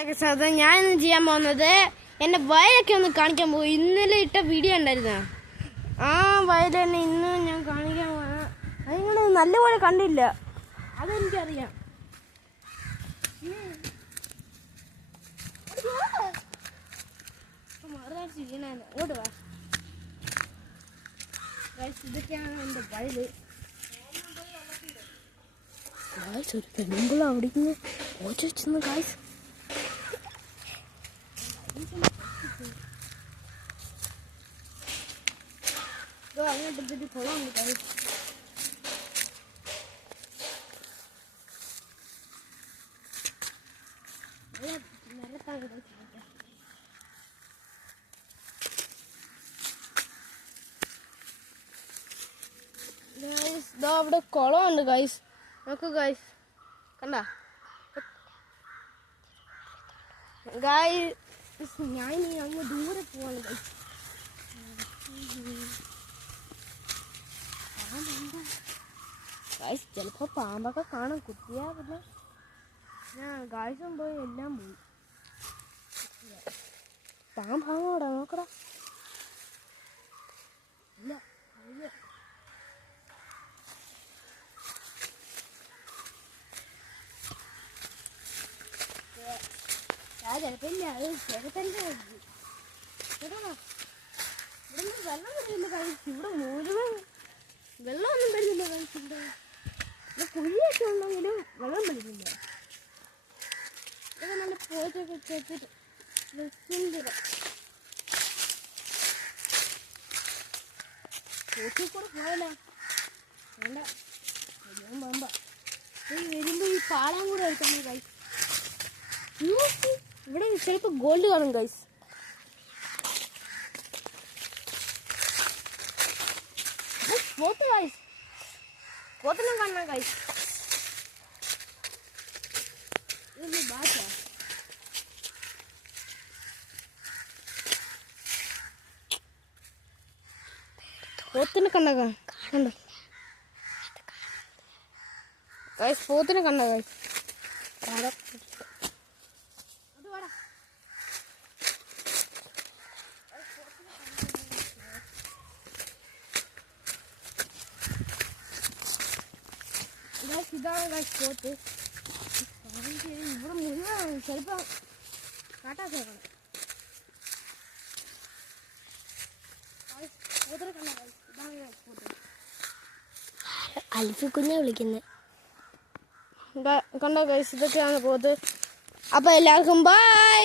ഞാനിന്ന് ചെയ്യാൻ പോകുന്നത് എൻ്റെ വയലൊക്കെ ഒന്ന് കാണിക്കാൻ പോകും. ഇന്നലെ ഇട്ട വീഡിയോ ഉണ്ടായിരുന്ന ആ വയൽ തന്നെ ഇന്ന് ഞാൻ കാണിക്കാൻ പോകാം. അത് നിങ്ങൾ നല്ലപോലെ കണ്ടില്ല, അതെനിക്കറിയാം. ഓടുവാ, ഇതൊക്കെയാണ് എൻ്റെ വയല്. ഒരു പെണ്ണുമ്പോൾ അവിടെ ഓടിച്ചെന്ന് കായ്സ് അങ്ങോട്ട് കുളമുണ്ട് കായ്സ്. അവിടെ കുളമുണ്ട് ഗൈസ്, നോക്കൂ ഗൈസ്, കണ്ട ഗൈസ്. ഞാൻ അങ്ങ് ദൂരെ പോവാണ് ഗൈസ്. ഗൈസ് ചിലപ്പോ പാമ്പൊക്കെ കാണാൻ കുത്തിയാ പിന്നെ ഞാൻ ഗൈസും പോയി എല്ലാം പോയി. പാമ്പാങ്ങോടാ നോക്കടാ, ഇല്ല ചിലപ്പോ ഇല്ല, അത് ചെറുതന്നെ കേട്ടോ. ഇവിടെ വെള്ളം വരുന്നില്ല കഴിച്ച്, ഇവിടെ മുഴുവൻ വെള്ളമൊന്നും വരുന്നില്ല കഴിച്ചിട്ട്. ഇവിടെ കുഴിയൊക്കെ ഉണ്ടെങ്കിലും വെള്ളം വരുന്നില്ല. ഇവിടെ നല്ല പോച്ചൊക്കെ ചേച്ചിട്ട് പോച്ചിൽ കൂടെ പോയല്ല വേണ്ട, വരുമ്പോ വരുമ്പോ ഈ പാളം കൂടെ എടുക്കണം കഴിച്ച്. ഇവിടെ ചിലപ്പോ ഗോൾഡ് കാണും ഗൈസ്. പോത്ത് ഗൈസ്, പോത്തിനും കാണണം ഗൈസ്. ഇതൊന്ന് ബാറ്റ പോത്തിനെ കണ്ട കണ്ടോ ഗൈസ്, പോത്തിനെ കണ്ട ഗൈസ്. ഇതാണ് ഗൈസ് പോത്ത്. ഇവിടെ മുഴുവൻ ചിലപ്പോ കാട്ടാത്തേക്കണം. അൽഫി കുഞ്ഞെ വിളിക്കുന്നത് കണ്ടോ ഗൈസ്, ഇതൊക്കെയാണ് പോത്ത്. അപ്പൊ എല്ലാവർക്കും ബൈ.